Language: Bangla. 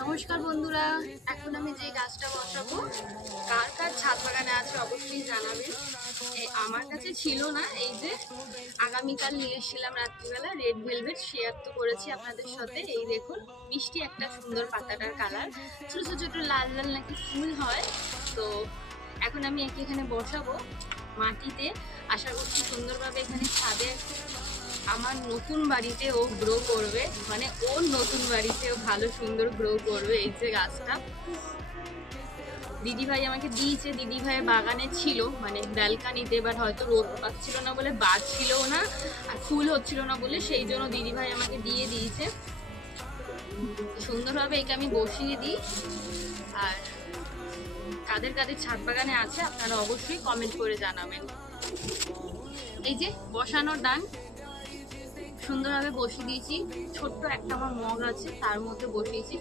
নমস্কার বন্ধুরা, এখন আমি যে গাছটা বসাবো, কার কার ছাদ বাগানে আছে অবশ্যই জানাবেন। আমার কাছে ছিল না, এই যে আগামীকাল নিয়ে এসেছিলাম রাত্রিবেলা রেড ভেলভেট, শেয়ার তো করেছি আপনাদের সাথে। এই দেখুন, মিষ্টি একটা সুন্দর পাতাটার কালার, ছোট ছোট ছোট লাল লাল নাকি ফুল হয়। তো এখন আমি একে এখানে বসাবো মাটিতে, আশা করছি সুন্দরভাবে এখানে ছাদে আমার নতুন বাড়িতে ও গ্রো করবে, মানে ওর নতুন বাড়িতে ও ভালো সুন্দর গ্রো করবে। এই যে গাছটা দিদিভাই আমাকে দিয়েছে, দিদিভাইয়ের বাগানে ছিল, মানে ব্যালকানিতে, এবার হয়তো রোদ পাচ্ছিল না বলে বাড়ছিলও না, আর ফুল হচ্ছিল না বলে সেই জন্য দিদিভাই আমাকে দিয়ে দিয়েছে। সুন্দরভাবে একে আমি বসিয়ে দিই। আর কাদের কাদের ছাদ বাগানে আছে আপনারা অবশ্যই কমেন্ট করে জানাবেন। এই যে বসানোর দান সুন্দরভাবে বসিয়ে দিয়েছি, ছোট্ট একটা আমার মগ আছে তার মধ্যে বসিয়েছি,